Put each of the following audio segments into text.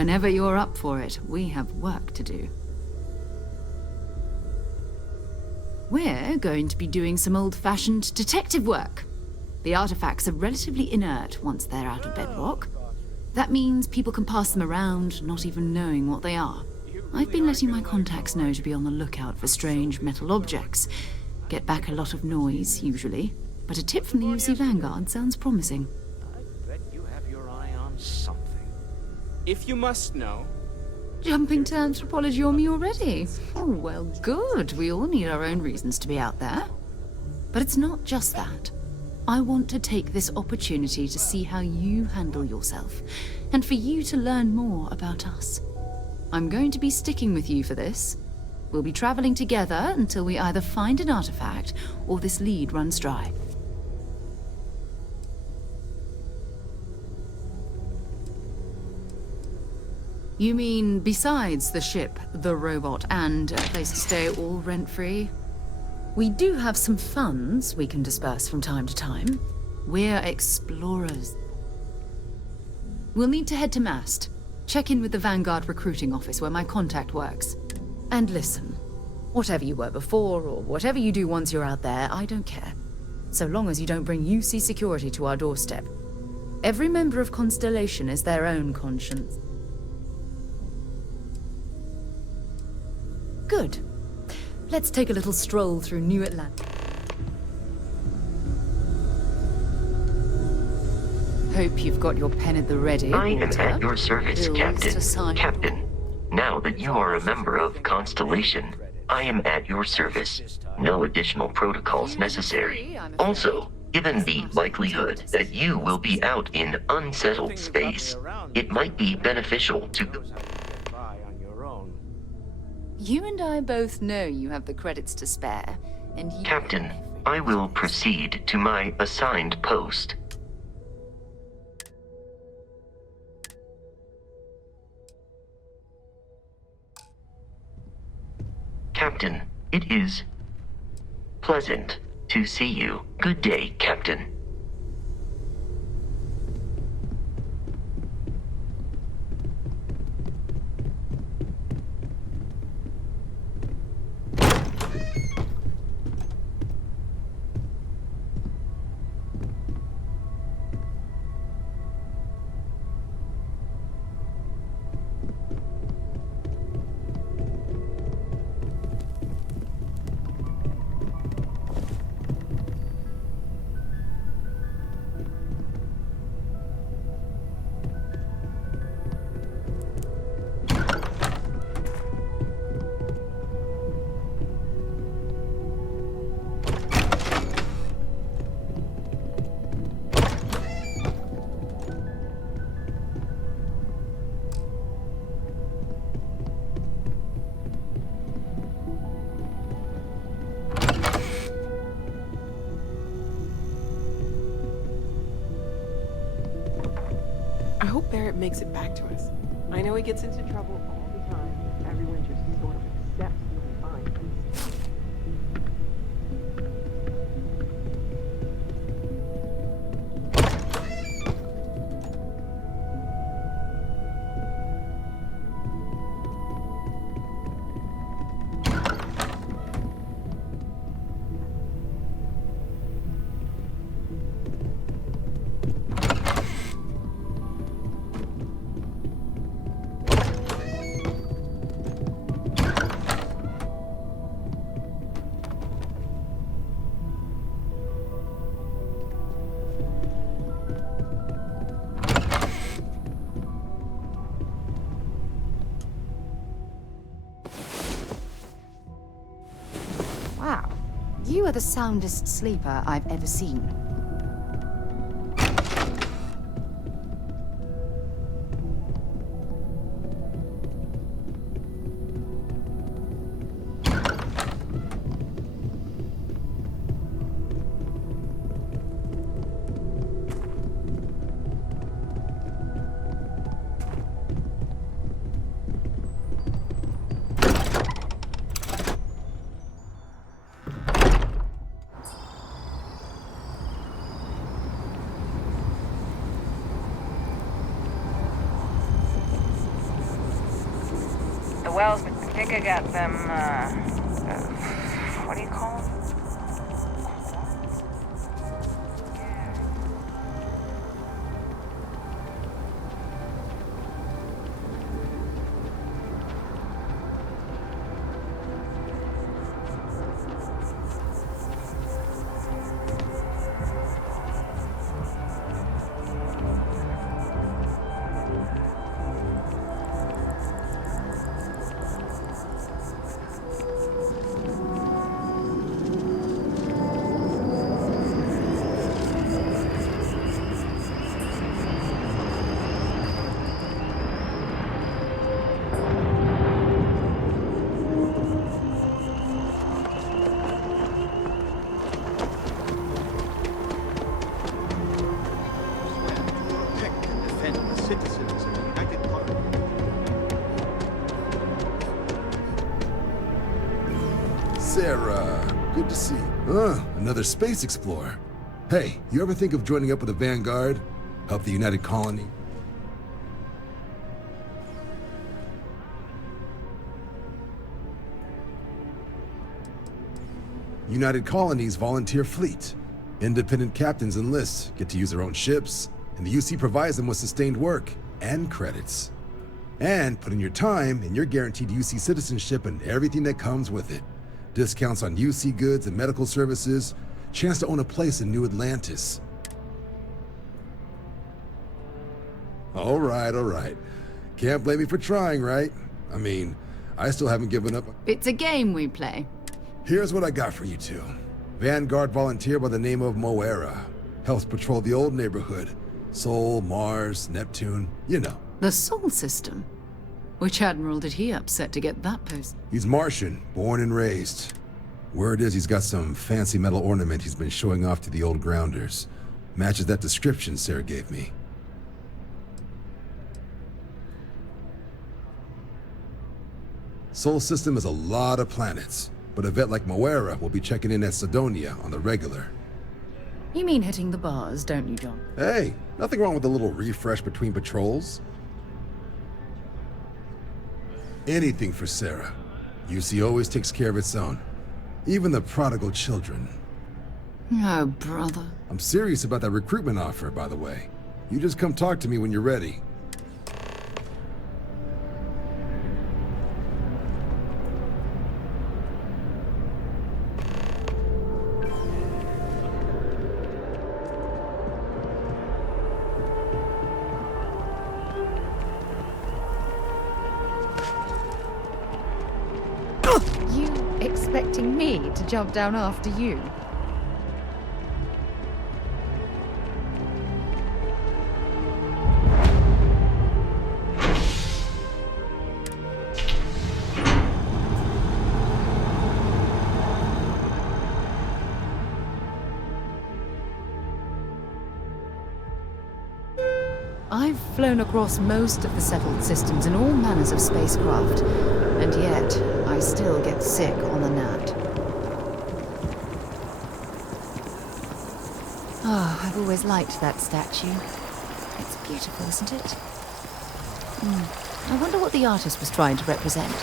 Whenever you're up for it, we have work to do. We're going to be doing some old-fashioned detective work. The artifacts are relatively inert once they're out of bedrock. That means people can pass them around, not even knowing what they are. I've been letting my contacts know to be on the lookout for strange metal objects. Get back a lot of noise, usually. But a tip from the UC Vanguard sounds promising. I bet you have your eye on something. If you must know... Jumping to anthropology on me already? Oh, well, good. We all need our own reasons to be out there. But it's not just that. I want to take this opportunity to see how you handle yourself, and for you to learn more about us. I'm going to be sticking with you for this. We'll be traveling together until we either find an artifact or this lead runs dry. You mean besides the ship, the robot, and a place to stay all rent-free? We do have some funds we can disperse from time to time. We're explorers. We'll need to head to Mast. Check in with the Vanguard recruiting office where my contact works. And listen, whatever you were before or whatever you do once you're out there, I don't care. So long as you don't bring UC security to our doorstep. Every member of Constellation is their own conscience. Good. Let's take a little stroll through New Atlantis. Hope you've got your pen at the ready. I am Walter. at your service, Bills Captain. to sign. Captain, now that you are a member of Constellation, I am at your service. No additional protocols necessary. Also, given the likelihood that you will be out in unsettled space, it might be beneficial to... You and I both know you have the credits to spare, and you... Captain, I will proceed to my assigned post. Captain, it is pleasant to see you. Good day, Captain. I hope Barrett makes it back to us. I know he gets into trouble all the time. Everyone just sort of accepts he'll be fine. Wow. You are the soundest sleeper I've ever seen. Well, I think I got them, what do you call them? Protect and defend the citizens of the United Colony. Sarah, good to see you. Another space explorer. Hey, you ever think of joining up with the Vanguard? Help the United Colony? United Colony's volunteer fleet. Independent captains enlist, get to use their own ships, and the UC provides them with sustained work and credits. And put in your time, and you're guaranteed UC citizenship and everything that comes with it. Discounts on UC goods and medical services, chance to own a place in New Atlantis. All right. Can't blame me for trying, right? I mean, I still haven't given up. It's a game we play. Here's what I got for you two. Vanguard volunteer by the name of Moera. Helps patrol the old neighborhood. Sol, Mars, Neptune, you know. The Sol system. Which admiral did he upset to get that post? He's Martian, born and raised. Word is he's got some fancy metal ornament he's been showing off to the old grounders. Matches that description Sarah gave me. Sol system has a lot of planets, but a vet like Moera will be checking in at Sidonia on the regular. You mean hitting the bars, don't you, John? Hey, nothing wrong with a little refresh between patrols. Anything for Sarah. UC always takes care of its own. Even the prodigal children. Oh, brother. I'm serious about that recruitment offer, by the way. You just come talk to me when you're ready. You expecting me to jump down after you? I've flown across most of the settled systems in all manners of spacecraft, and yet I still get sick on the gnat. Oh, I've always liked that statue. It's beautiful, isn't it? I wonder what the artist was trying to represent.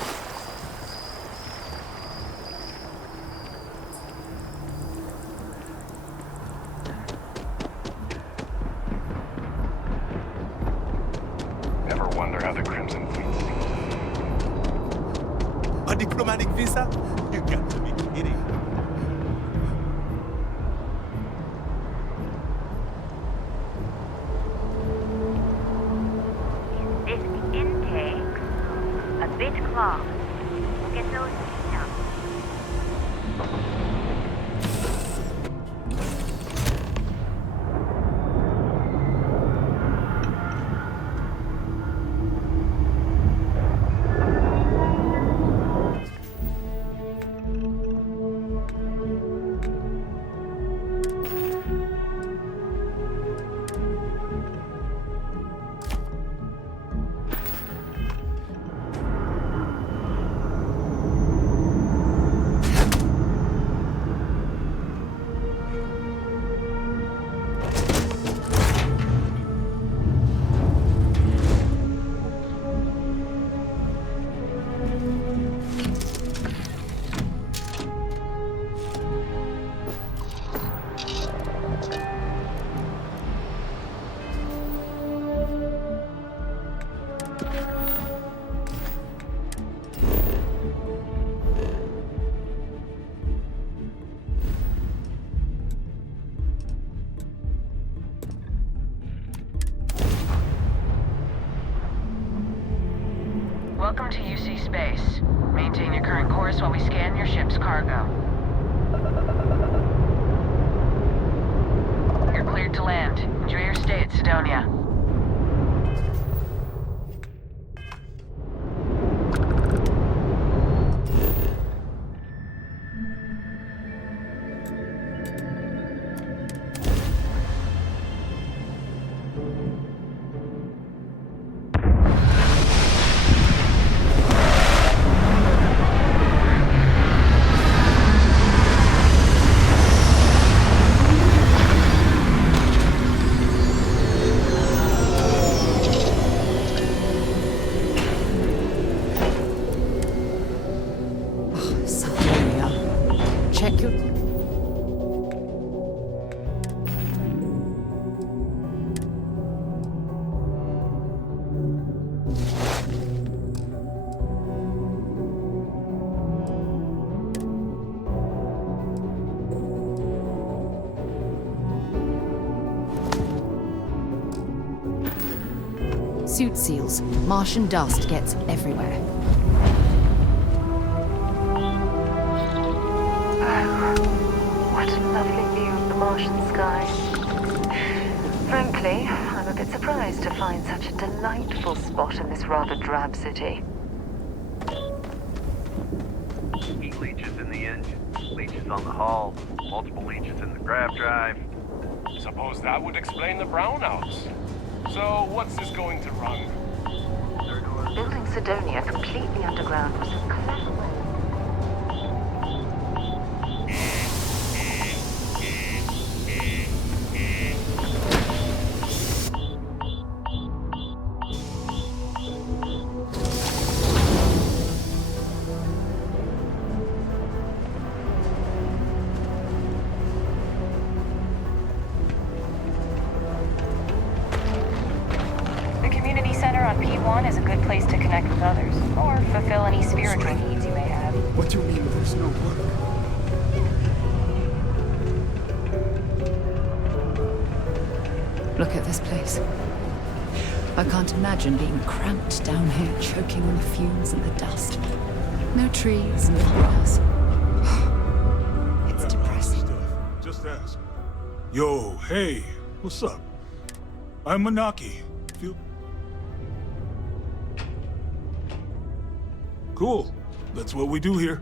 Ever wonder how the Crimson Fleet thinks? A diplomatic visa? You got to be kidding. This intake a bit clogged. us while we scan your ship's cargo. You're cleared to land. Enjoy your stay at Sidonia. Sidonia. Check your... Suit seals. Martian dust gets everywhere. What a lovely view of the Martian sky. Frankly, I'm a bit surprised to find such a delightful spot in this rather drab city. Heat leeches in the engine, leeches on the hull, multiple leeches in the grav drive. Suppose that would explain the brownouts. So, what's this going to run? Building Sidonia completely underground was a clever way. The community center on P1 is a good place to connect with others, or fulfill any spiritual needs you may have. What do you mean there's no work? Look at this place. I can't imagine being cramped down here, choking on the fumes and the dust. No trees, nothing else. It's depressing. Stuff. Just ask. Yo, hey, what's up? I'm Manaki. Feel... Cool. That's what we do here.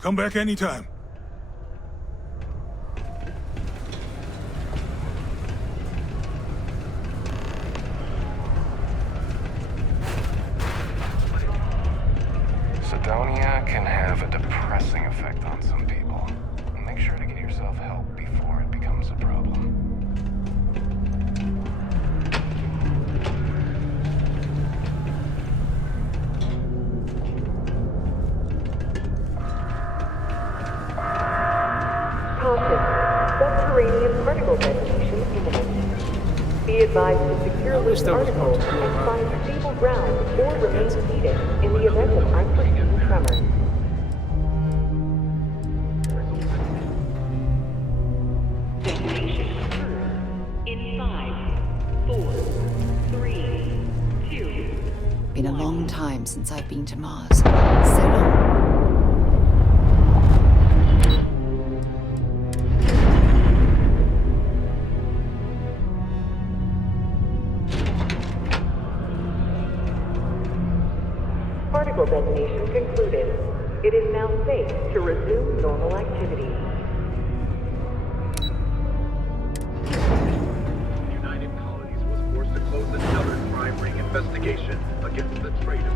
Come back anytime. Sidonia can have a depressing effect on some people. Make sure to get yourself help before it becomes a problem. Be advised to secure this article and find stable ground or remain seated in the event of unforeseen tremors. Destination in 5, 4, 3, 2. Been a long time since I've been to Mars. So long. Particle detonation concluded. It is now safe to resume normal activity. United Colonies was forced to close another crime ring investigation against the traitor.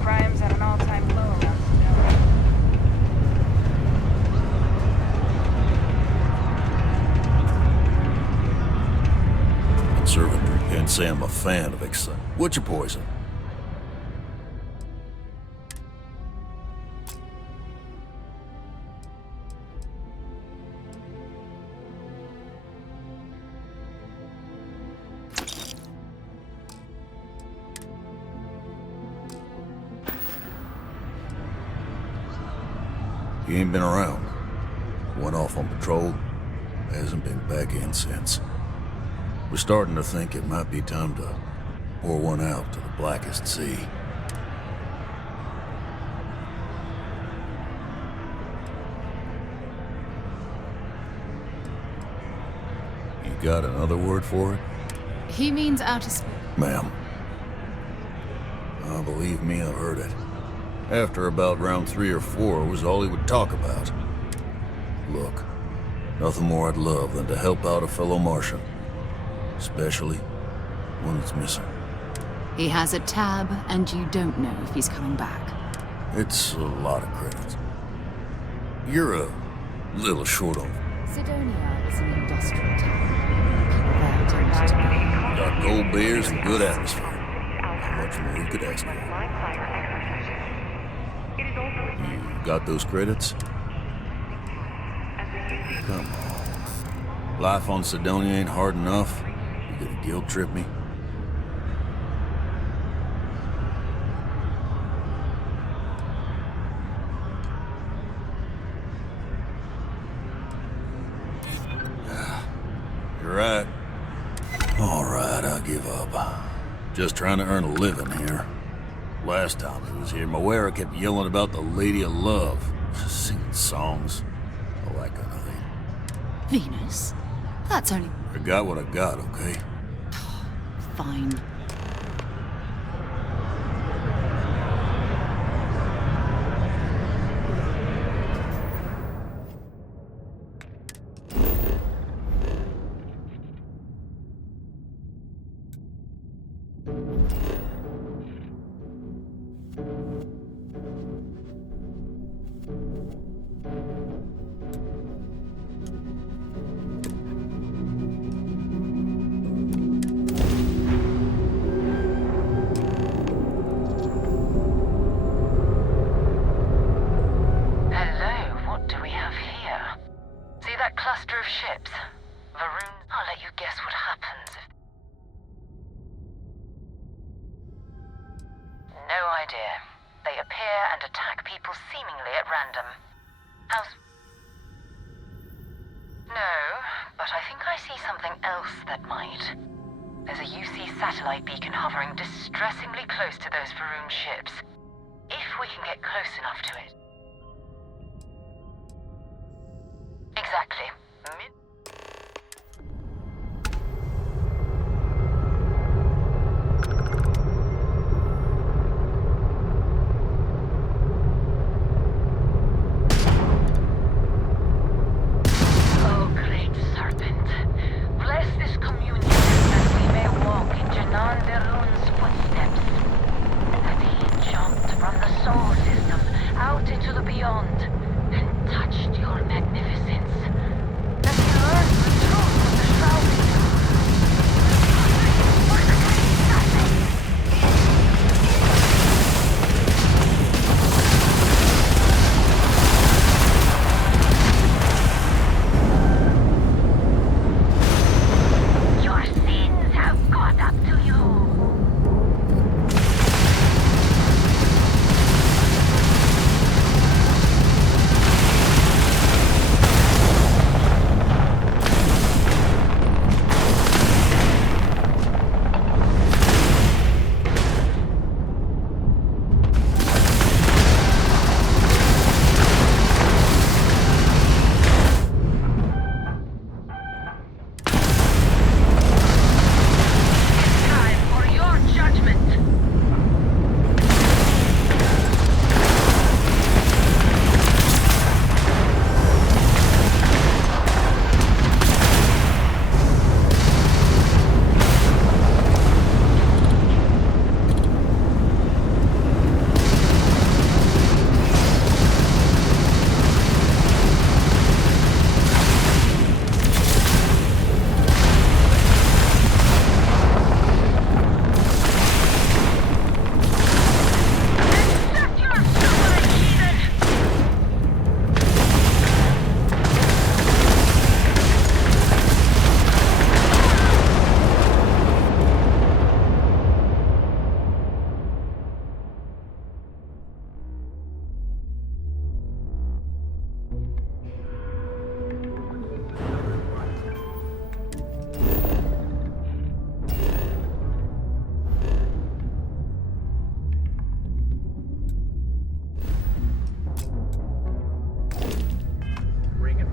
Crime's at an all-time low around Sidonia. Conservatory. Can't say I'm a fan of excitement. What's your poison? He ain't been around. Went off on patrol. Hasn't been back in since. We're starting to think it might be time to pour one out to the blackest sea. You got another word for it? He means outer space. Ma'am. Oh, believe me, I've heard it. After about round 3 or 4 was all he would talk about. Look, nothing more I'd love than to help out a fellow Martian. Especially when it's missing. He has a tab, and you don't know if he's coming back. It's a lot of credits. You're a little short on. Sidonia is an industrial town. People there tend to be. Got gold beers and good atmosphere. How much more you could ask for? You got those credits? Come on. Life on Sidonia ain't hard enough. You gonna guilt trip me? You're right. All right, I'll give up. Just trying to earn a living here. Last time I was here, Moira kept yelling about the Lady of Love, singing songs, all that kind of thing. Venus? That's only... I got what I got, okay? Fine.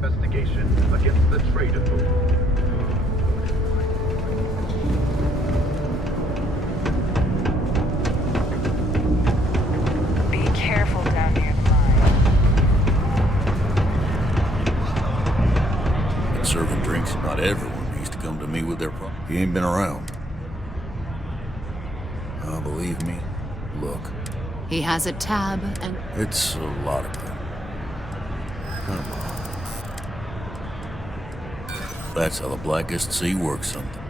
investigation against the trade of food. Be careful down near the mine. Been serving drinks, not everyone needs to come to me with their problems. He ain't been around. Oh, believe me, look. He has a tab and... It's a lot of them. Come on. That's how the Blackest Sea works something.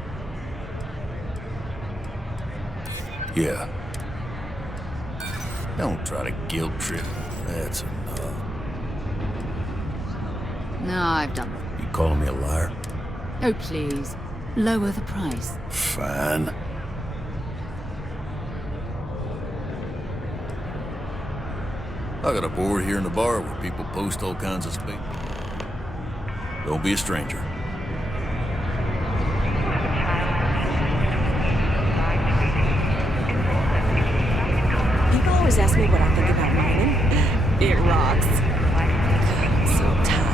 Yeah. Don't try to guilt trip. That's enough. No, I've done that. You calling me a liar? Oh, please. Lower the price. Fine. I got a board here in the bar where people post all kinds of space. Don't be a stranger. People always ask me what I think about mining. It rocks. I'm so tired.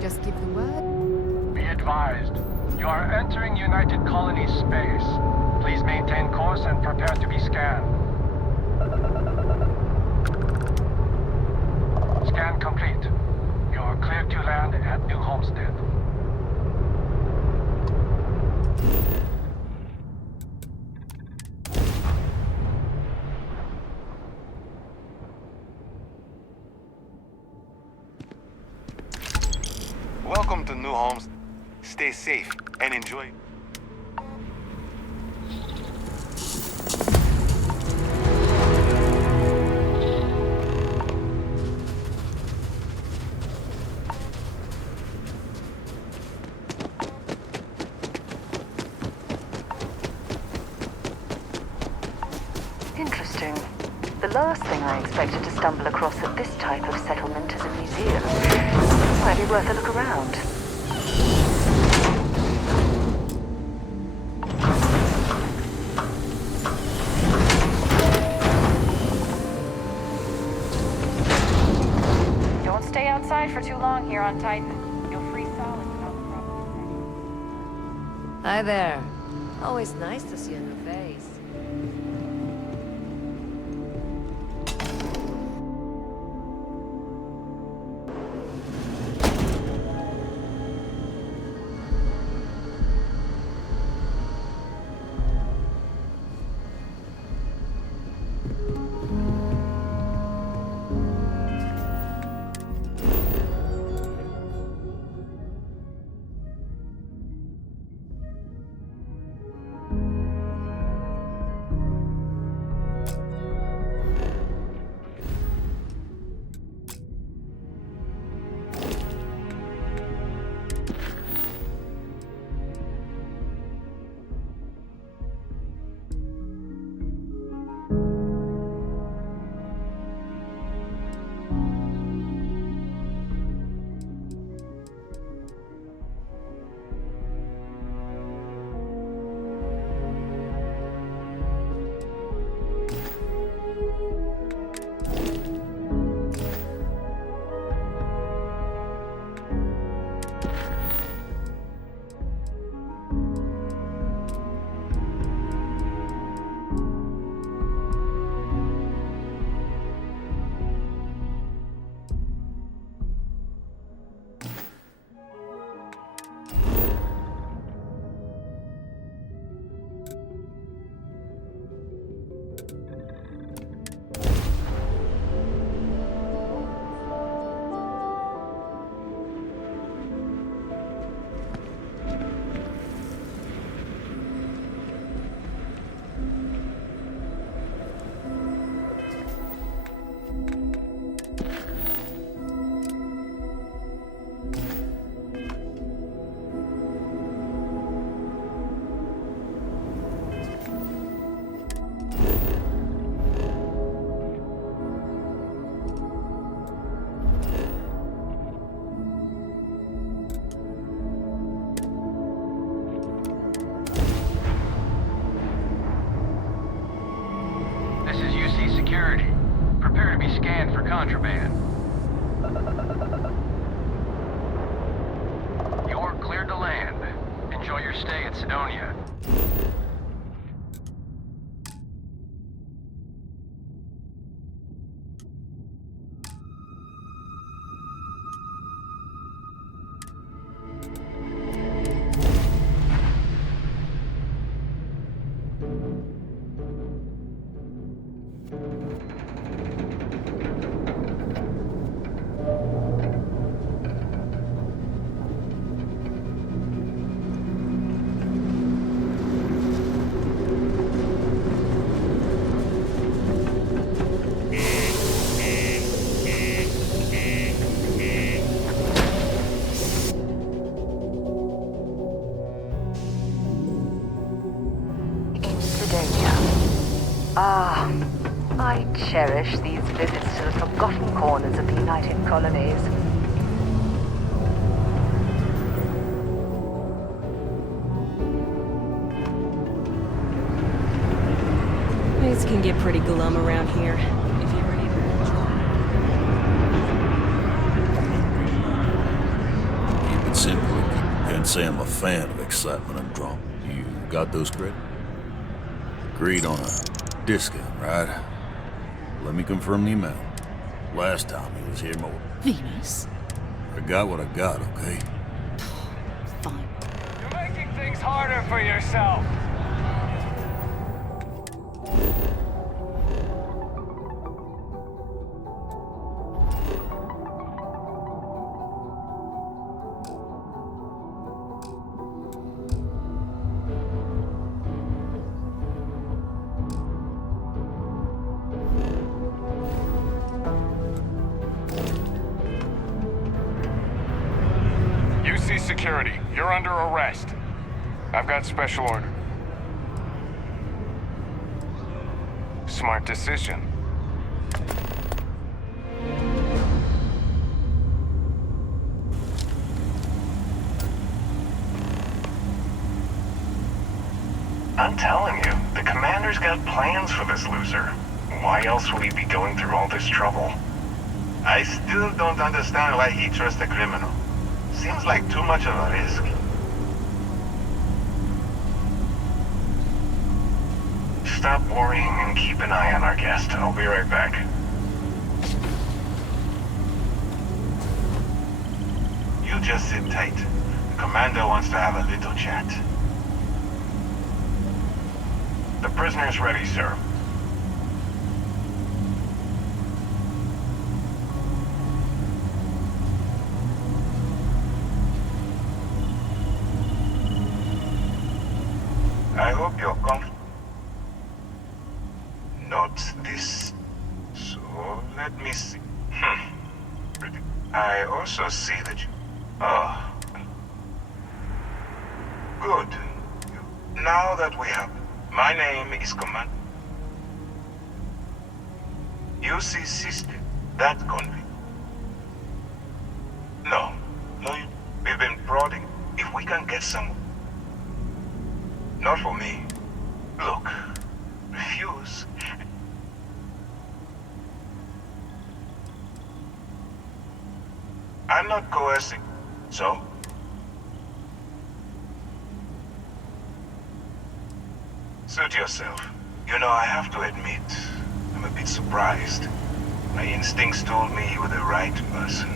Just give the word. Be advised, you are entering United Colonies space. Please maintain course and prepare to be scanned. Scan complete. You are cleared to land at New Homestead. Welcome to New Homes. Stay safe and enjoy. Interesting. The last thing I expected to stumble across at this type of settlement is a museum. Might be worth a look around. Don't stay outside for too long here on Titan. You'll freeze solid without the problem. Hi there. Always nice to see a new face. prepare to be scanned for contraband. You're cleared to land. Enjoy your stay at Sidonia. Ah, I cherish these visits to the forgotten corners of the United Colonies. Things can get pretty glum around here. If you're ready to Keep it simple. You can't say I'm a fan of excitement and drama. You got those credits? Agreed on a discount, right? Let me confirm the amount. Last time he was here more. Venus? I got what I got, okay? Fine. You're making things harder for yourself. Security, you're under arrest. I've got special order. Smart decision. I'm telling you, the commander's got plans for this loser. Why else would he be going through all this trouble? I still don't understand why he trusts a criminal. Seems like too much of a risk. Stop worrying and keep an eye on our guest. I'll be right back. You just sit tight. The commander wants to have a little chat. The prisoner's ready, sir. I hope you're comfortable. Not this. So, let me see. I also see that you... Oh. Good. Now that we have... My name is Commander. You see sister, that convict. No. We've been prodding. If we can get some... Not for me. Look, refuse. I'm not coercing, so? Suit yourself. You know, I have to admit, I'm a bit surprised. My instincts told me you were the right person,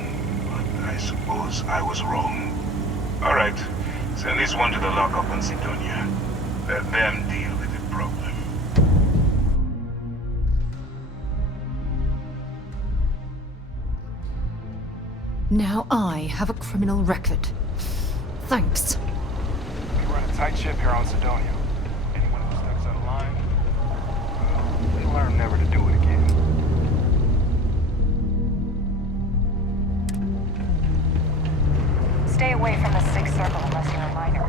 but I suppose I was wrong. All right, send this one to the lockup on Sidonia. Let them deal with the problem. Now I have a criminal record. Thanks. We run a tight ship here on Sidonia. Anyone who steps out of line, well, they learn never to do it again. Stay away from the Sixth Circle unless you're a minor.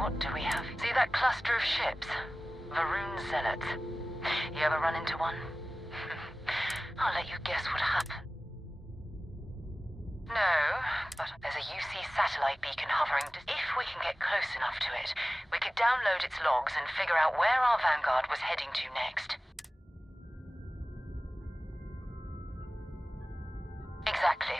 what do we have? See that cluster of ships? Varun Zealots. You ever run into one? I'll let you guess what happened. No, but there's a UC satellite beacon hovering. If we can get close enough to it, we could download its logs and figure out where our vanguard was heading to next. Exactly.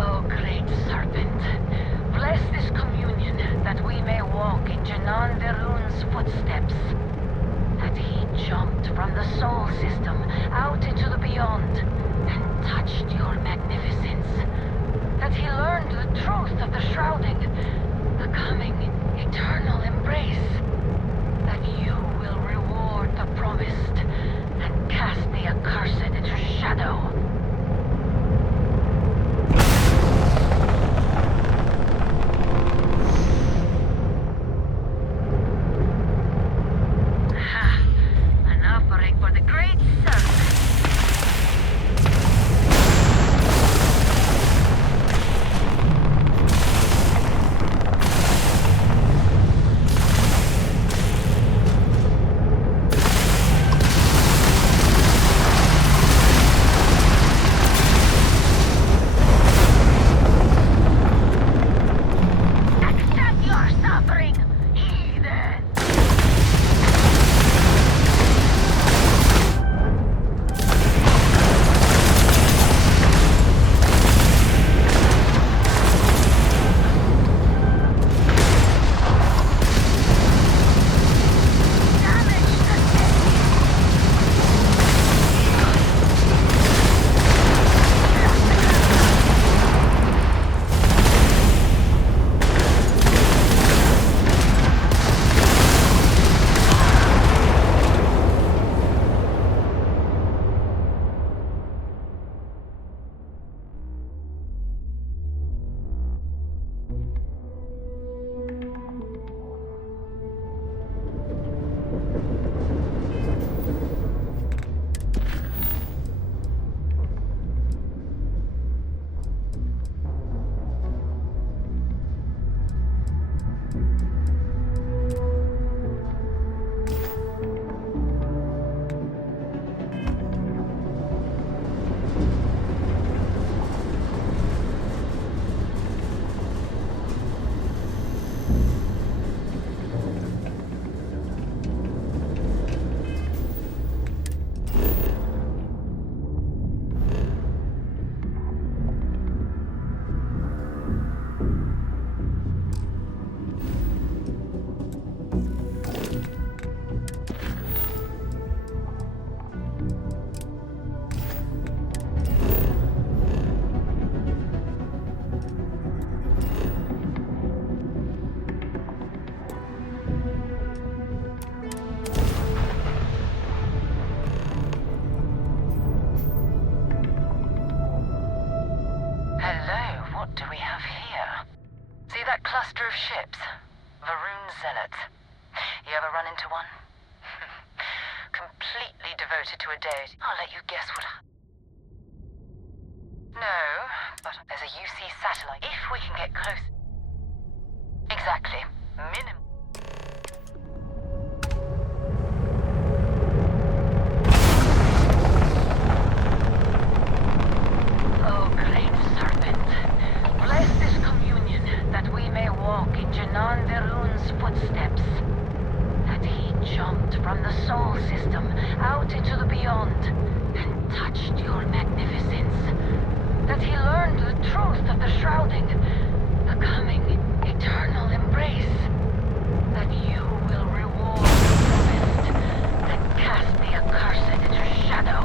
Oh, great serpent, bless this communion that we may walk in Janan Verun's footsteps. That he jumped from the soul system out into the beyond and touched your magnificence. That he learned the truth of the shrouding, the coming eternal embrace. That you will reward the promised and cast the accursed into shadow. Ha! An offering for the great serpent. Accept your suffering, heathen! Hello, what do we have here? See that cluster of ships? Varun Zealots. You ever run into one? Completely devoted to a deity. I'll let you guess what No, but there's a UC satellite. If we can get close. Exactly. Minimum. Oh, great serpent, bless this communion that we may walk in Janan Verun's footsteps. That he jumped from the soul system out into the beyond and touched your magnificence. That he learned the truth of the shrouding, the coming eternal embrace. That you will reward the promised and cast the accursed into shadow.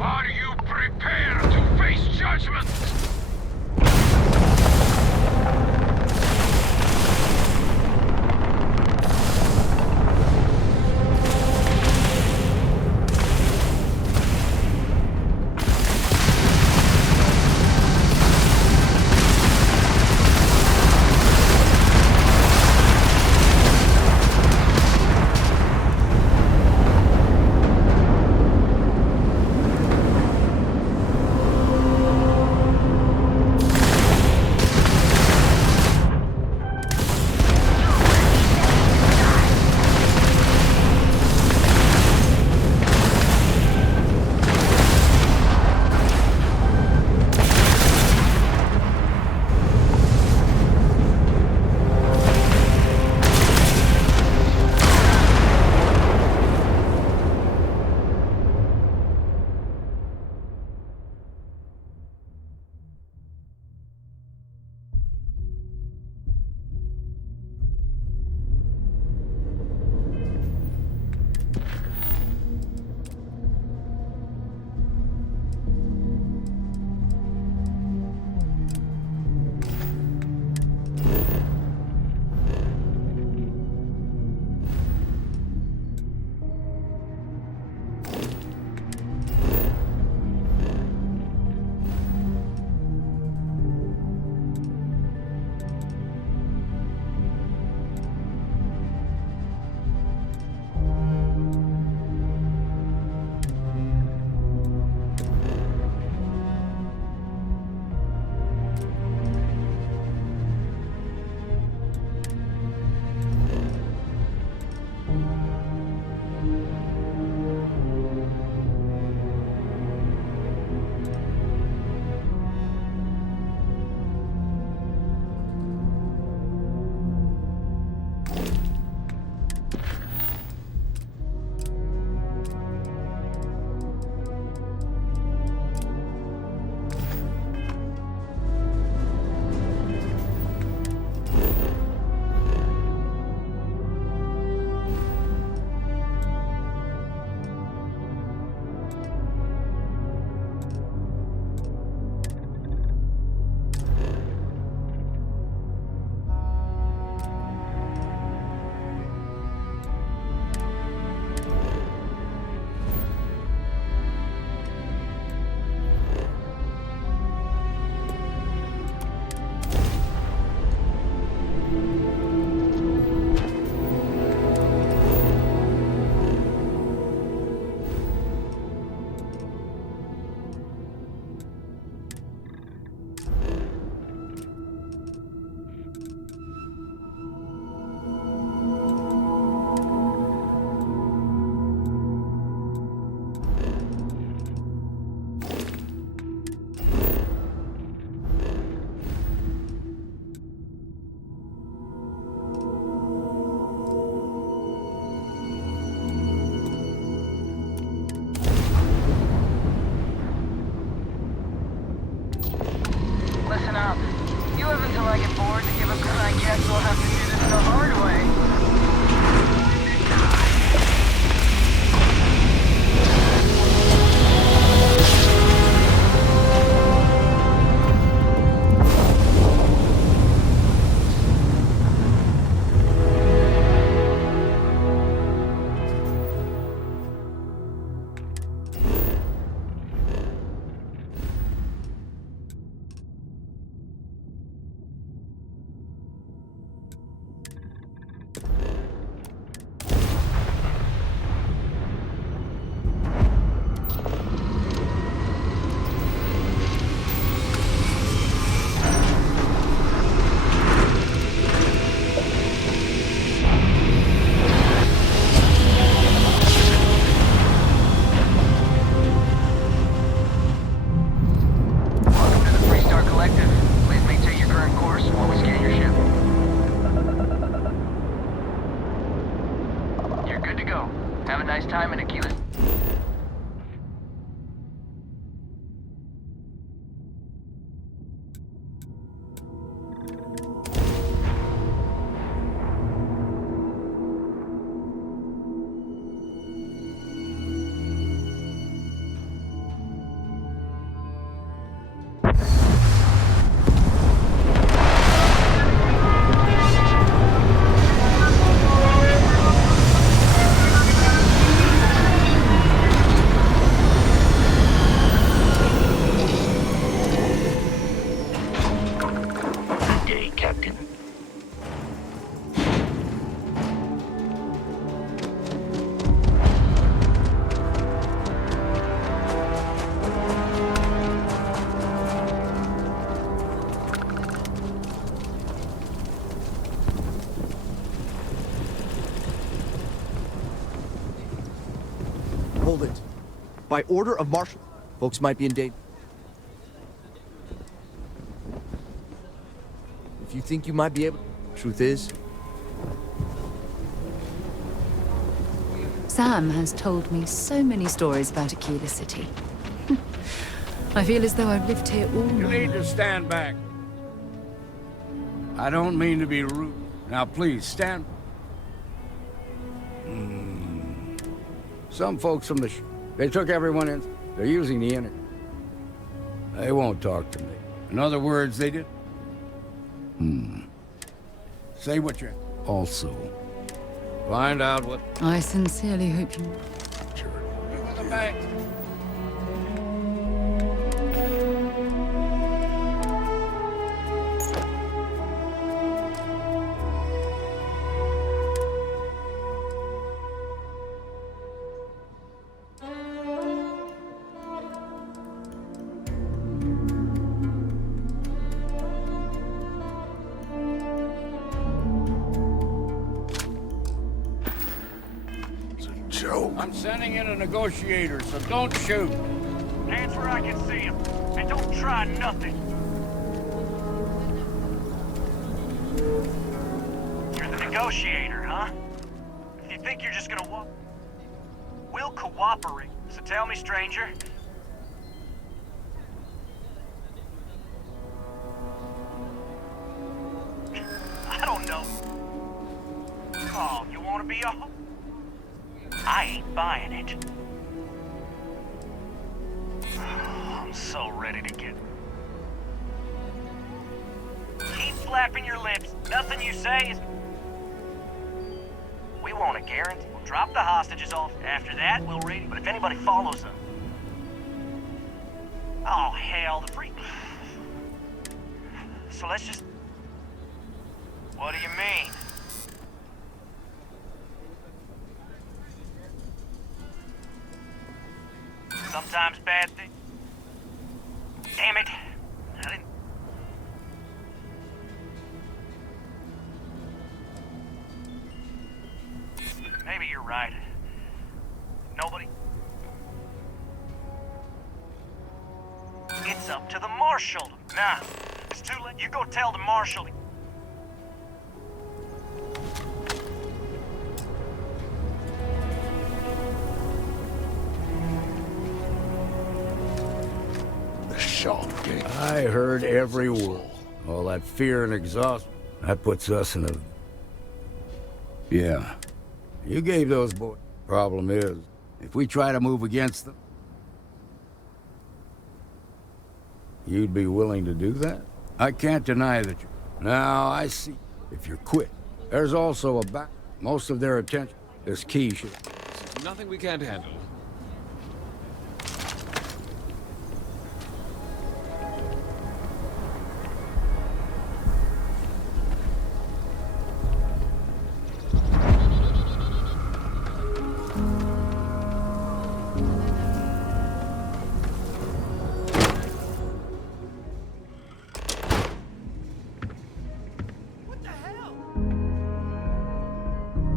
Are you prepared to face judgment? You're good to go. Have a nice time in Aquila. Good day, Captain. Hold it. By order of Marshal, folks might be in danger. If you think you might be able... Truth is... Sam has told me so many stories about Aquila City. I feel as though I've lived here all You my need life. to stand back. I don't mean to be rude. Now please, stand... Some folks from the they took everyone in. They're using the internet. They won't talk to me. In other words, they did... Say what you're... Also, find out what... I sincerely hope you... Sure. With the bank. I'm sending in a negotiator, so don't shoot. Hands where I can see him, and don't try nothing. You're the negotiator, huh? If you think you're just gonna walk... We'll cooperate. So tell me, stranger. I don't know. Oh, you wanna be a... I ain't buying it. I'm so ready to get... Keep flapping your lips. Nothing you say is... We want a guarantee. We'll drop the hostages off. After that, we'll raid. But if anybody follows them... Oh, hell, the freak... So let's just... What do you mean? Sometimes bad things. Damn it. I didn't... Maybe you're right. Nobody... It's up to the Marshal. Nah, it's too late. You go tell the Marshal. I heard every word. All that fear and exhaustion. That puts us in a... Yeah. You gave those boys... Problem is, if we try to move against them... You'd be willing to do that? I can't deny that you... Now, I see. If you're quick. There's also a back... Most of their attention... This key should... There's nothing we can't handle.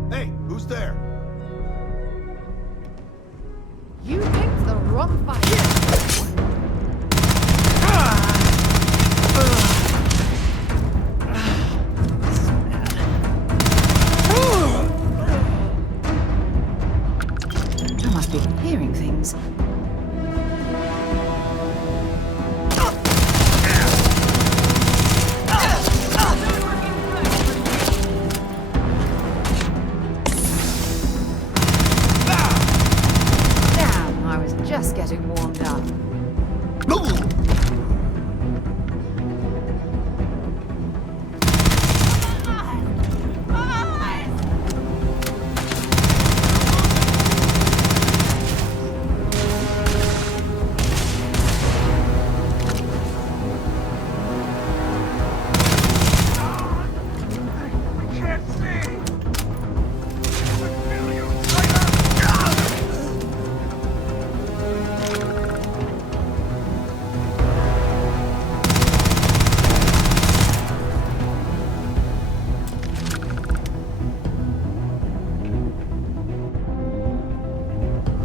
Hey, who's there? You picked the wrong fight. must be hearing things. Damn, I was just getting warmed up.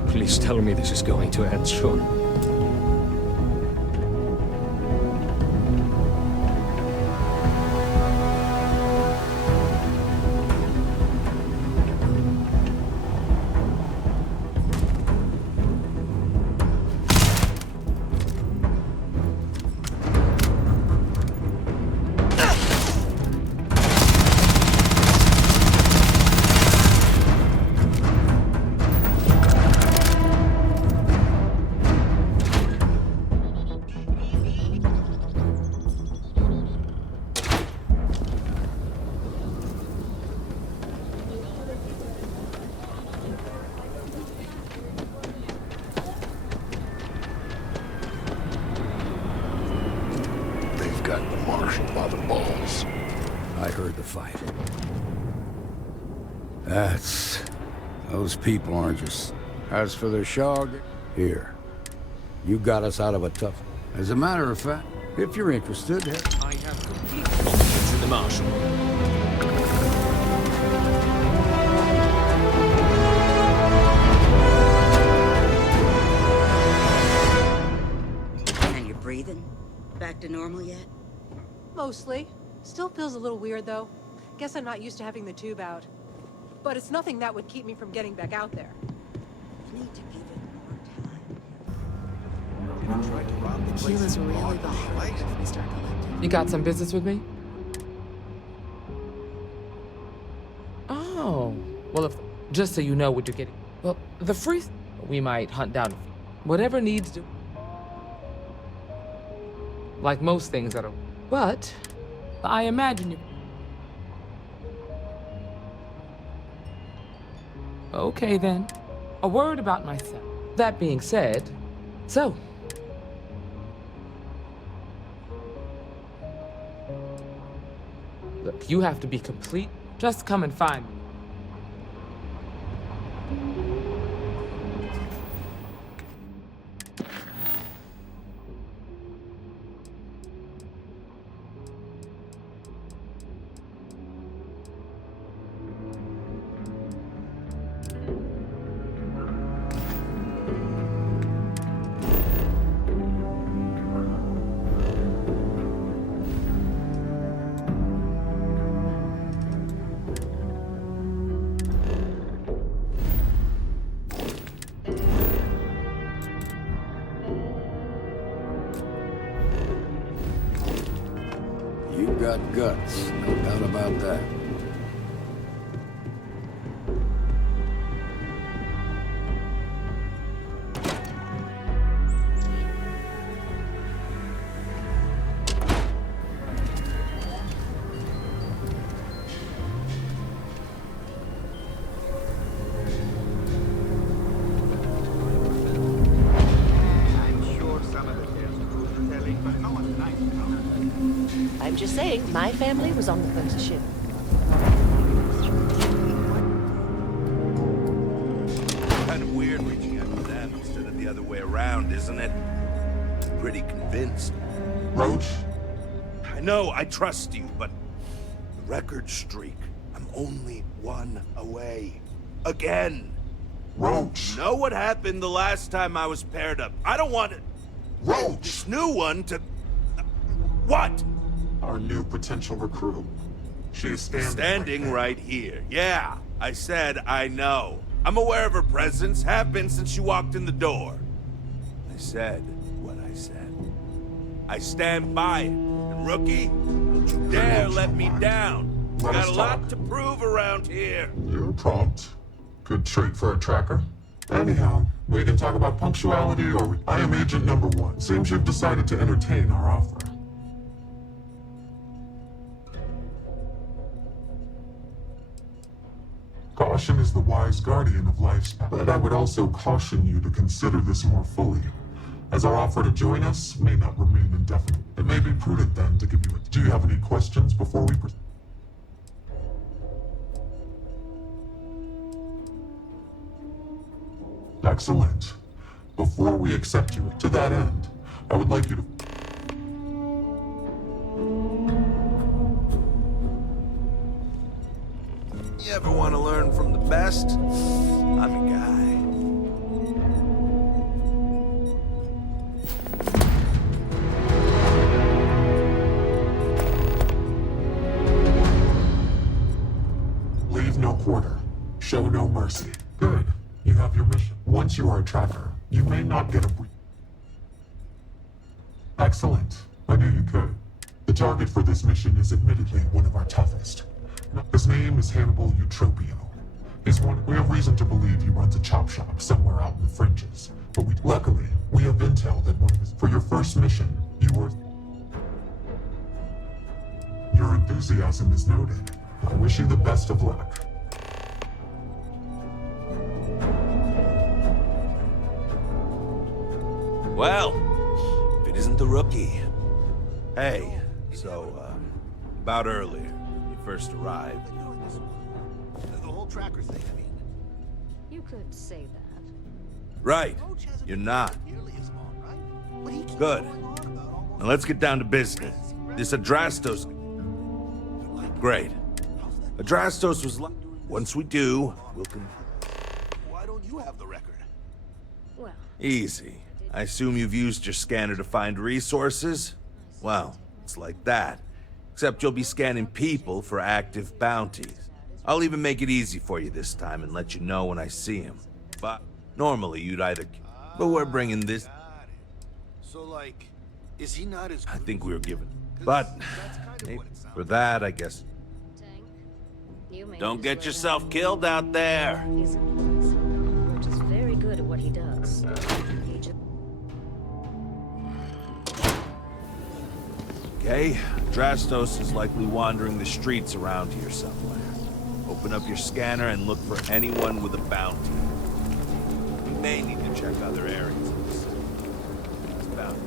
Please tell me this is going to end soon. Got the Marshal by the balls. I heard the fight. Those people aren't just... As for the Shog, here. You got us out of a tough... As a matter of fact, if you're interested... I have complete confidence in the Marshal. And you're breathing? Back to normal yet? Mostly. Still feels a little weird, though. Guess I'm not used to having the tube out. But it's nothing that would keep me from getting back out there. Need to give it more time. Keela's really behind if we start collecting. You got some business with me? Oh. Well, if... Just so you know what you're getting. Well, the free... We might hunt down whatever needs to... Like most things that are... But... I imagine you... Okay, then. A word about myself. That being said... So... Look, you have to be complete. Just come and find me. You got guts, no doubt about that. I'm just saying, my family was on the first ship. Kind of weird reaching out to them instead of the other way around, isn't it? Pretty convinced. Roach? I know, I trust you, but the record streak, I'm only one away. Again. Roach. Know what happened the last time I was paired up? I don't want it. Roach. This new one to... What? Our new potential recruit. She is standing right here. Yeah, I said I know. I'm aware of her presence, have been since she walked in the door. I said what I said. I stand by it. And rookie, don't you dare let me down. Got a lot to prove around here. You're prompt. Good trait for a tracker. Anyhow, we can talk about punctuality or... I am agent number 1. Seems you've decided to entertain our offer. Caution is the wise guardian of life's path, but I would also caution you to consider this more fully, as our offer to join us may not remain indefinite. It may be prudent then to give you a... Do you have any questions before we proceed? Excellent. Before we accept you, to that end, I would like you to... You ever want to learn from the best? I'm your guy. Leave no quarter. Show no mercy. Good. You have your mission. Once you are a tracker, you may not get a brief. Excellent. I knew you could. The target for this mission is admittedly one of our toughest. His name is Hannibal Eutropio. We have reason to believe he runs a chop shop somewhere out in the fringes. But luckily, we have intel that for your first mission, your enthusiasm is noted. I wish you the best of luck. Well, if it isn't the rookie. Hey, so, about earlier, when you first arrived. The whole tracker thing, I mean. You could say that. Right, you're not. Good. Now let's get down to business. This Adrastos... Great. Adrastos was like... Once we do, we'll... Why don't you have the record? Well... Easy. I assume you've used your scanner to find resources? Well, it's like that. Except you'll be scanning people for active bounties. I'll even make it easy for you this time and let you know when I see him. But normally you'd either... But we're bringing this... So, like, is he not as... I think we were given... But... For that, I guess... Don't get yourself killed out there! He's just very good at what he does. Okay, Drastos is likely wandering the streets around here somewhere. Open up your scanner and look for anyone with a bounty. You may need to check other areas of the city. It's bounty.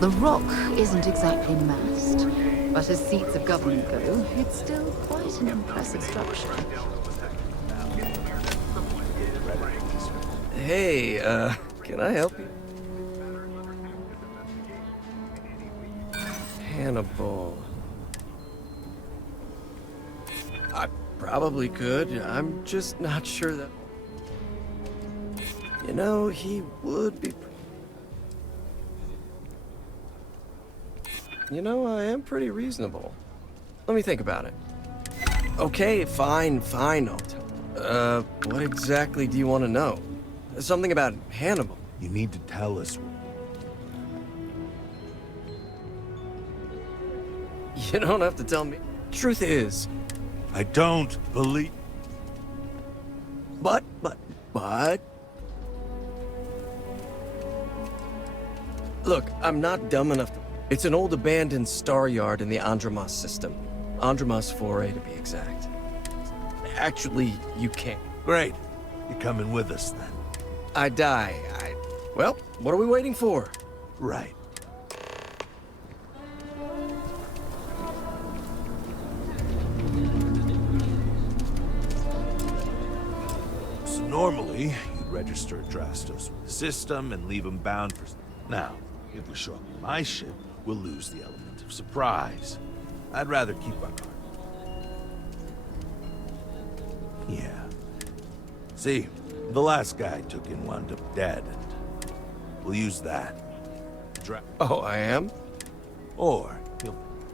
The rock isn't exactly massed, but as seats of government go, it's still quite an impressive structure. Hey, can I help you? Hannibal. I probably could. I'm just not sure that... You know, he would be... You know, I am pretty reasonable. Let me think about it. Okay, fine, I'll tell. What exactly do you want to know? Something about Hannibal. You need to tell us. You don't have to tell me. Truth is... I don't believe... But... Look, I'm not dumb enough to... It's an old abandoned star yard in the Andromos system. Andromos 4A to be exact. Actually, you can't. Great. You're coming with us then. Well, what are we waiting for? Right. So normally, you'd register Adrastos with the system and leave him bound for... Now, if we show up in my ship, we'll lose the element of surprise. I'd rather keep our card. Yeah. See, the last guy I took in wound up dead, and we'll use that. Oh, I am? Or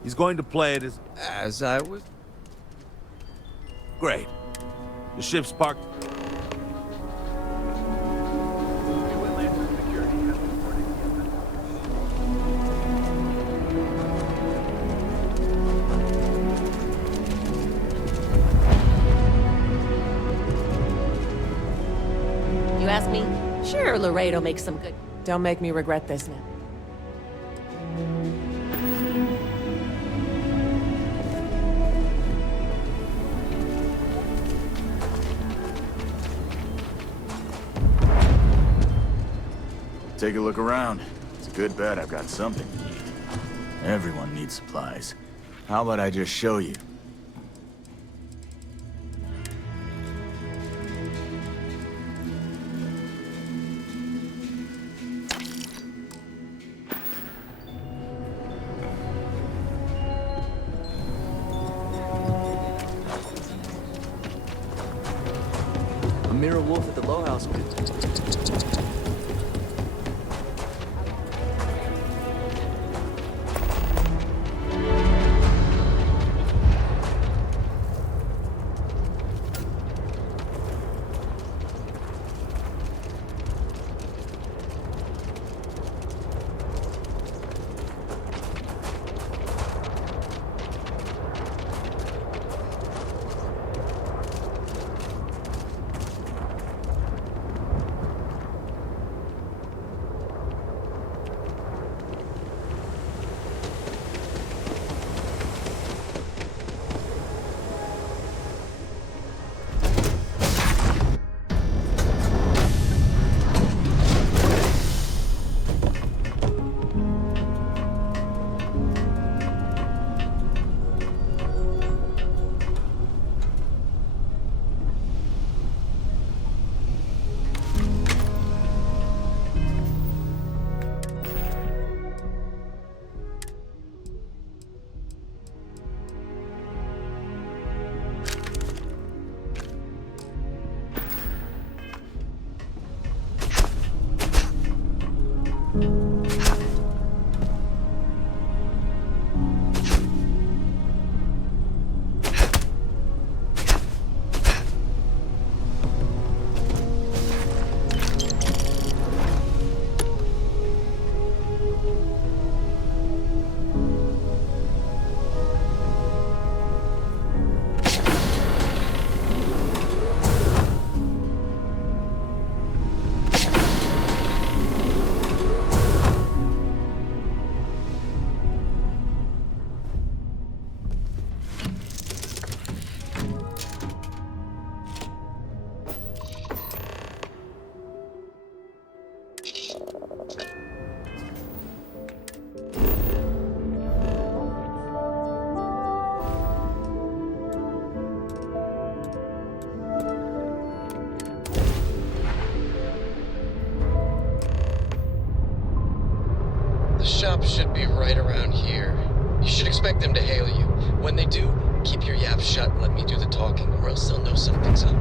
he's going to play it as I was. Great. The ship's parked. You ask me? Sure, Laredo makes some good. Don't make me regret this now. Take a look around. It's a good bet I've got something you need. Everyone needs supplies. How about I just show you? Amira Wolf at the Low House. Shop should be right around here. You should expect them to hail you. When they do, keep your yap shut and let me do the talking, or else they'll know something's up.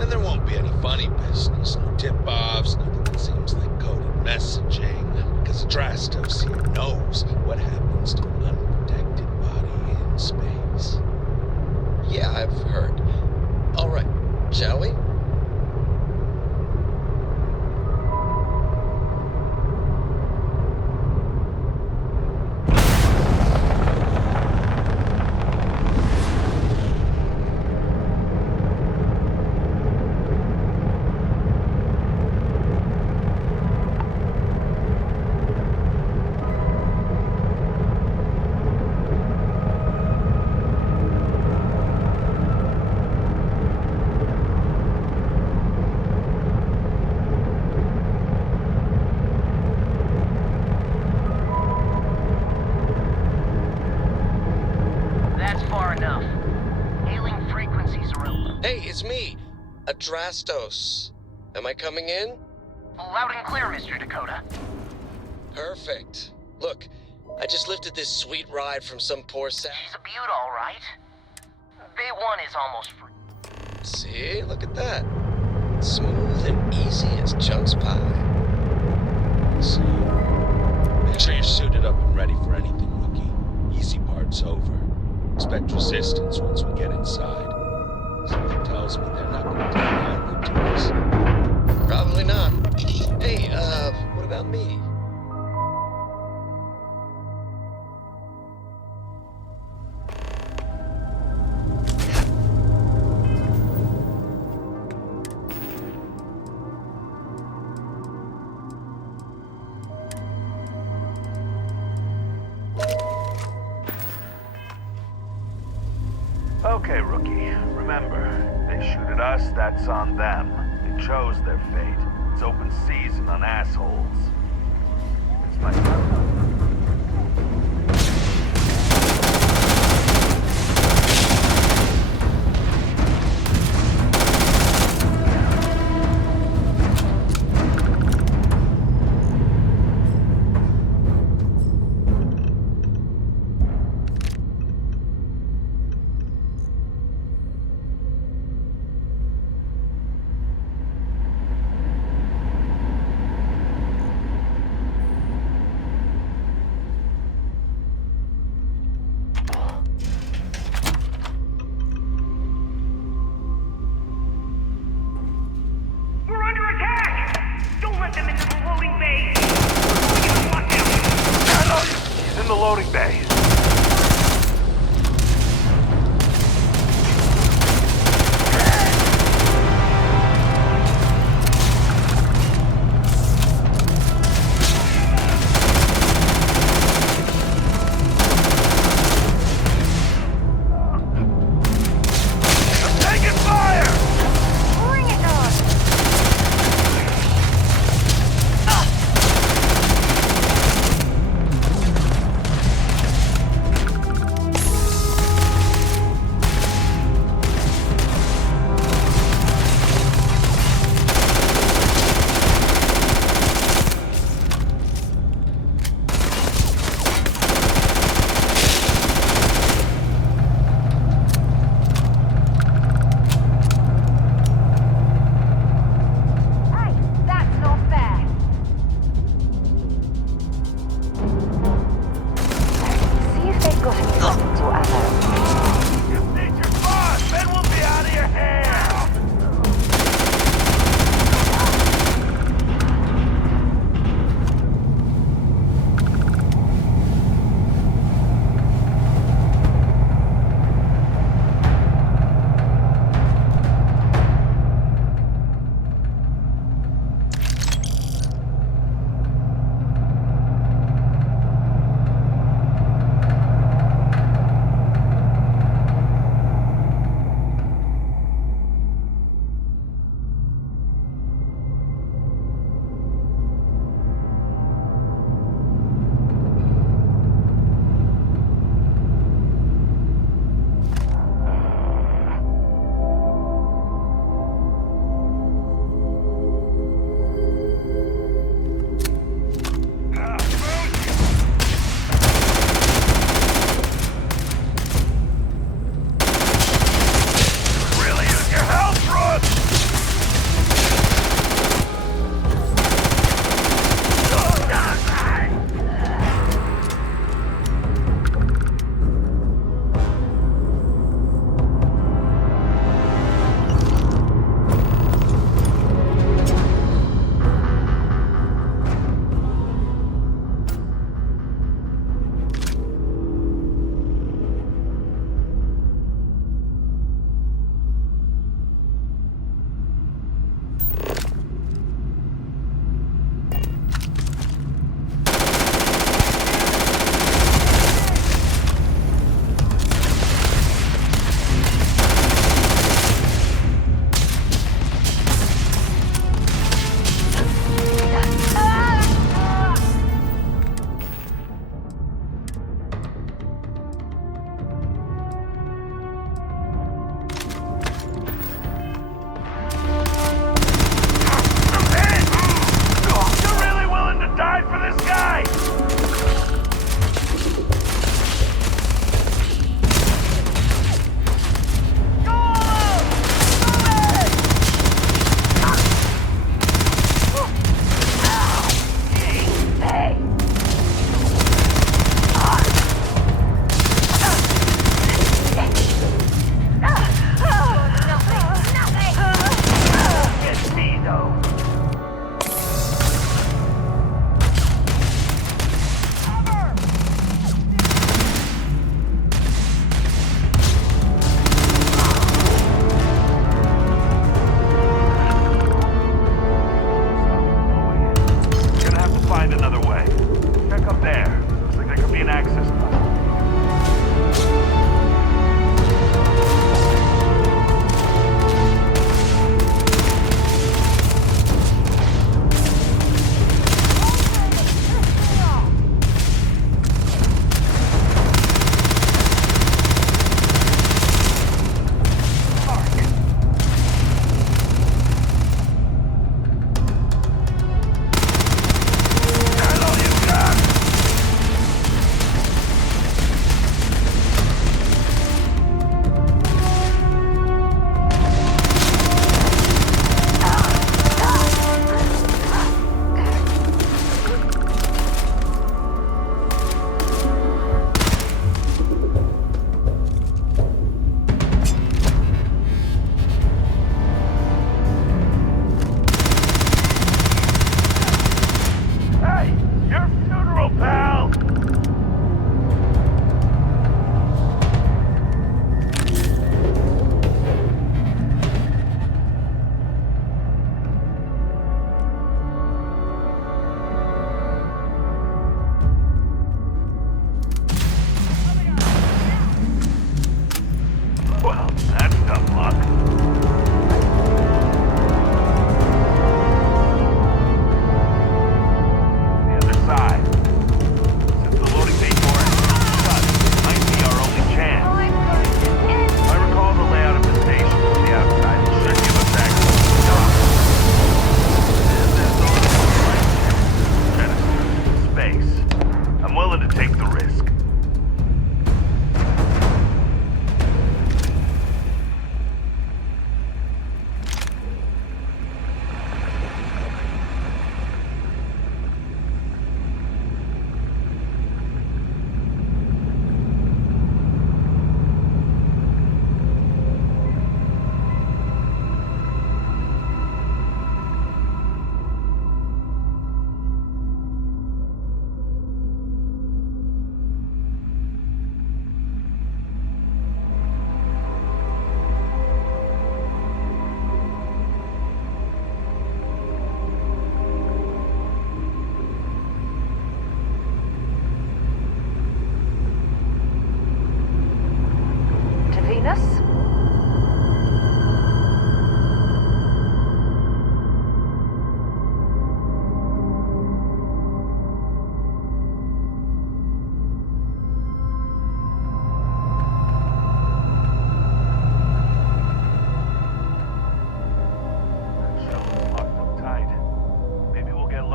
And there won't be any funny business, no tip-offs, nothing that seems like coded messaging, because Drastos here knows what happens to an unprotected body in space. Yeah, I've heard. All right, shall we? Drastos. Am I coming in? Loud and clear, Mr. Dakota. Perfect. Look, I just lifted this sweet ride from some poor sap. She's a beaut, all right. Bay 1 is almost free. See? Look at that. Smooth and easy as Chunk's pie. So, ready for anything, Rookie. Easy part's over. Expect resistance once we get inside. Something tells me they're not going to take kindly to us. Probably not. Hey, what about me? Okay, Rookie. Remember, they shoot at us, that's on them. They chose their fate. It's open season on assholes. It's my We're under attack! Don't let them into the loading bay! We're going to lock down! He's in the loading bay. Taking fire! Bring it on! check up there. Looks like there could be an access tunnel.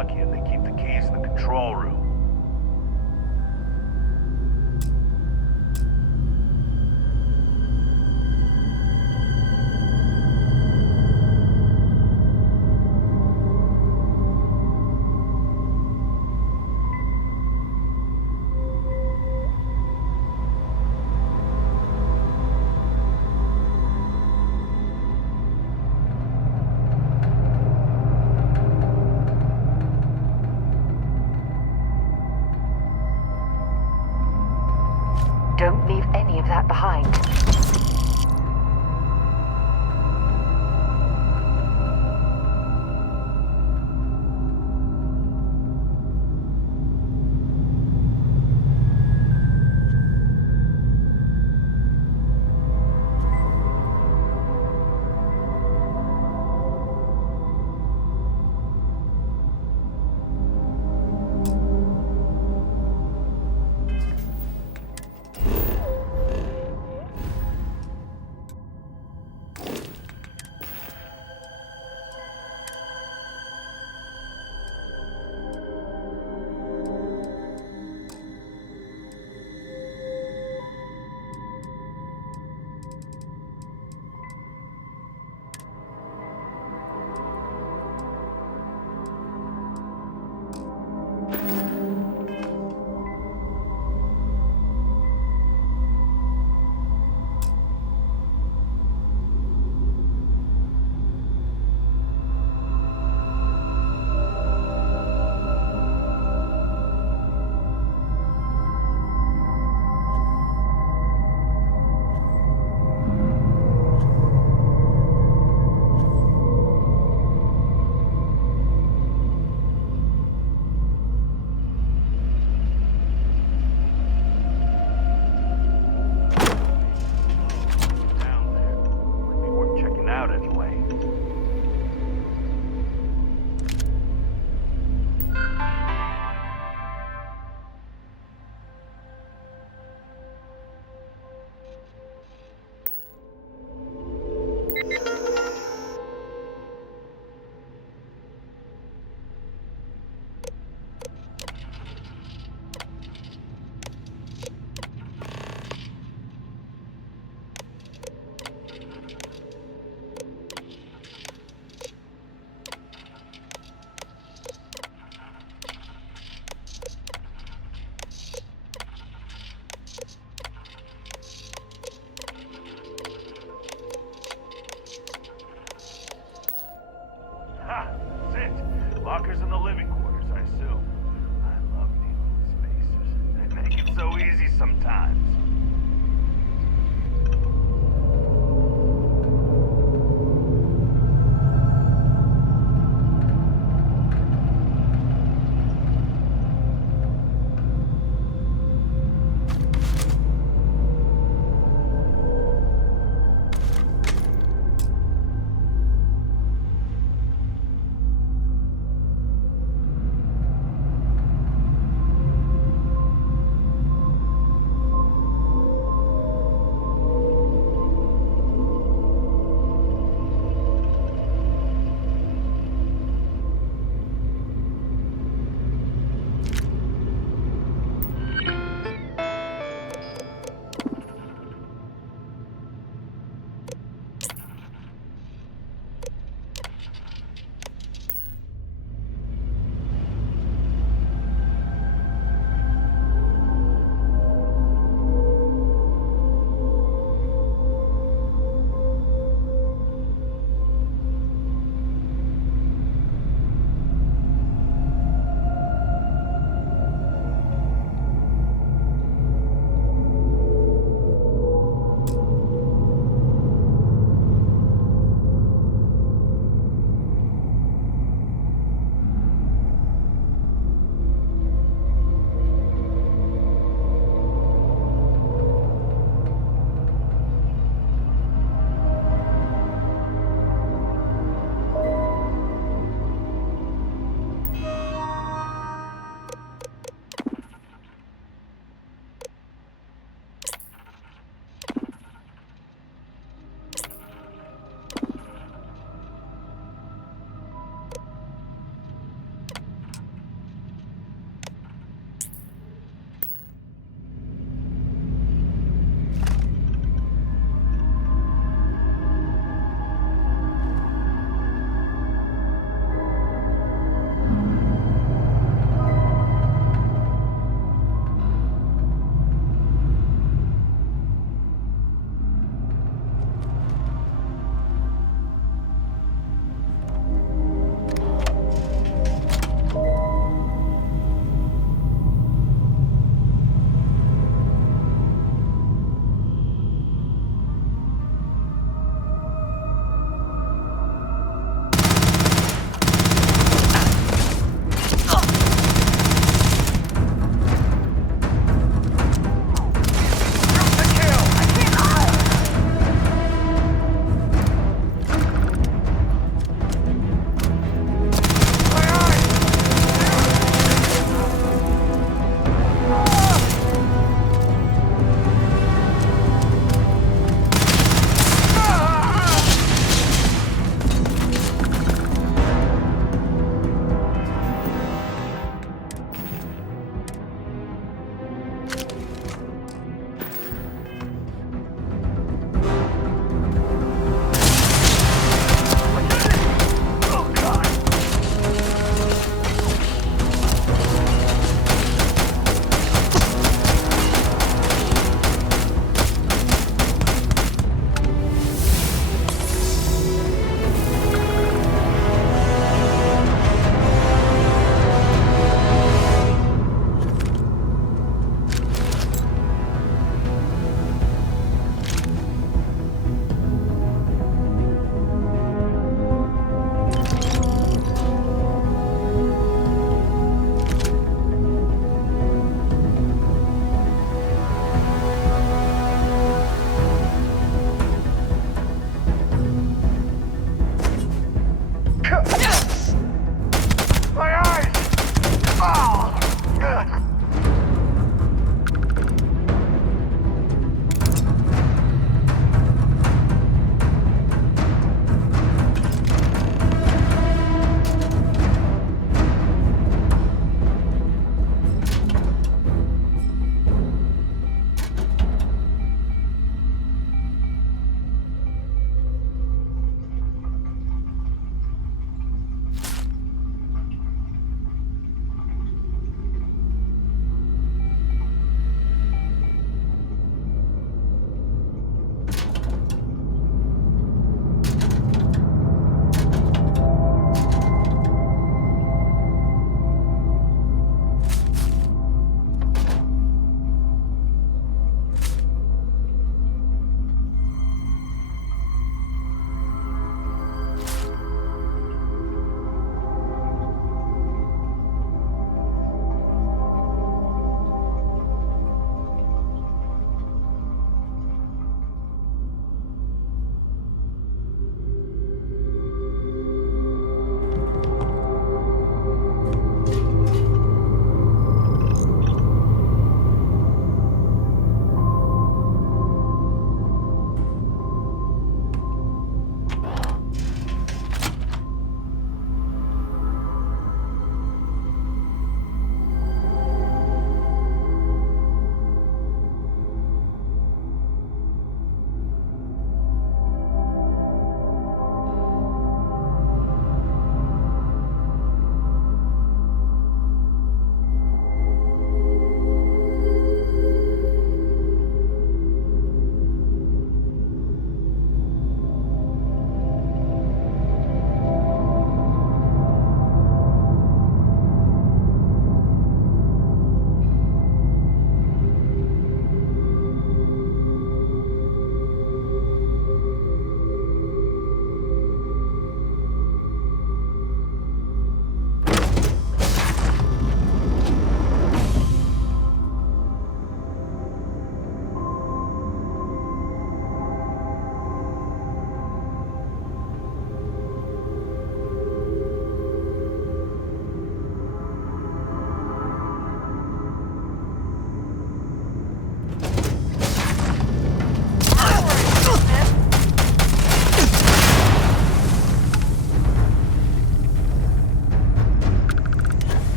lucky and they keep the keys in the control room. Don't leave any of that behind. sometimes.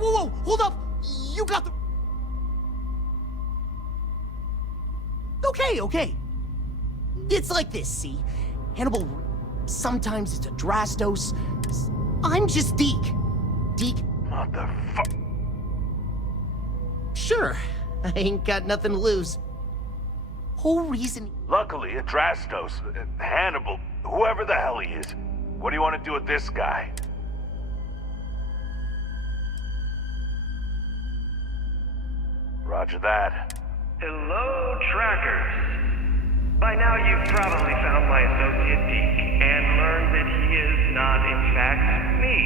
whoa! Hold up! You got the... Okay. It's like this, see? Hannibal... Sometimes it's a Drastos. I'm just Deke. Deke... Motherfucker. Sure. I ain't got nothing to lose. Whole reason... Luckily, Adrastos, Hannibal, whoever the hell he is. What do you want to do with this guy? Roger that. Hello, trackers. By now you've probably found my associate Deke and learned that he is not in fact me,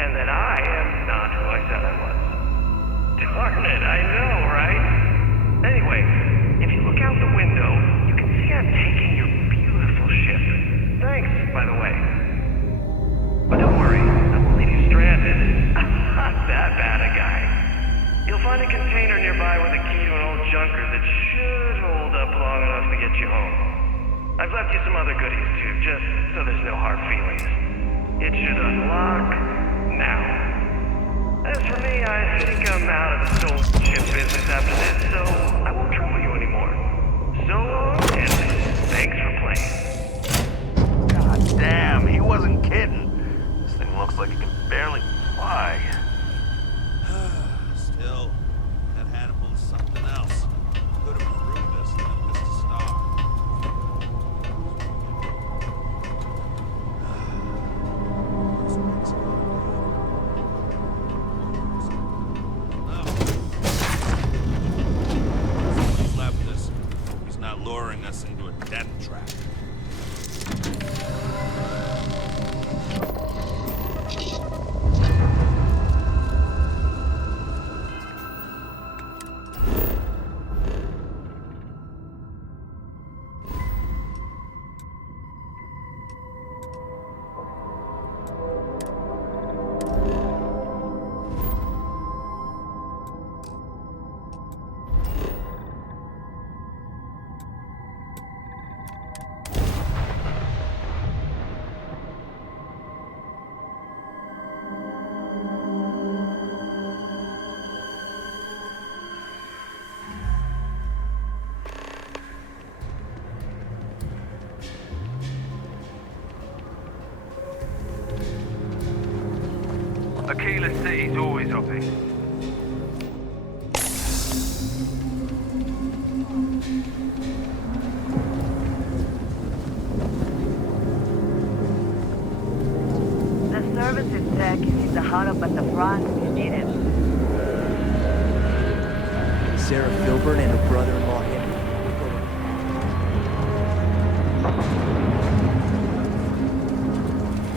and that I am not who I said I was. Darn it, I know, right? Anyway, if you look out the window, you can see I'm taking your beautiful ship. Thanks, by the way. But don't worry, I won't leave you stranded. I'm not that bad a guy. You'll find a container nearby with a key to an old junker that should hold up long enough to get you home. I've left you some other goodies too, just so there's no hard feelings. It should unlock now. As for me, I think I'm out of the soul chip business after this, so I won't trouble you anymore. So long, and thanks for playing. God damn, he wasn't kidding. This thing looks like it can barely fly. Still, that Hannibal's something else. Could have ruined us than just a star. He's left us. He's not luring us into a death trap. Aquila City's always open. The services tech is in the hut up at the front if you need it. Sarah Filbert and her brother-in-law Henry.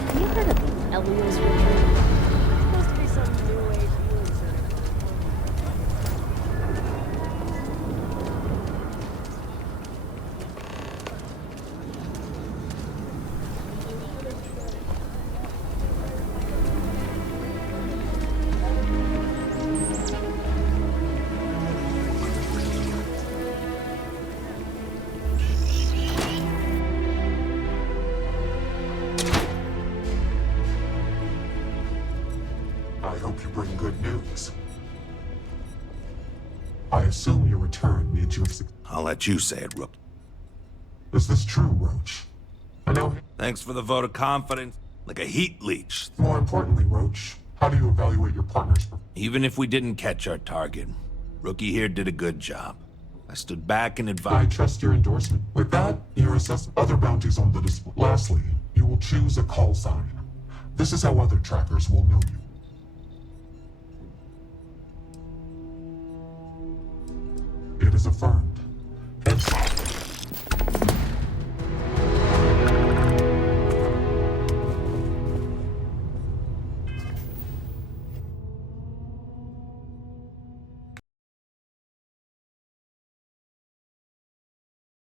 Have you heard of Elio's Return? Supposed to be some new age healing center. I hope you bring good news. I assume your return means you have I'll let you say it, Rook. Is this true, Roach? I know. Thanks for the vote of confidence. Like a heat leech. More importantly, Roach, how do you evaluate your partner's performance? Even if we didn't catch our target, Rookie here did a good job. I stood back and I advised. trust your endorsement. With that, you assess other bounties on the display. Lastly, you will choose a call sign. This is how other trackers will know you. It is affirmed.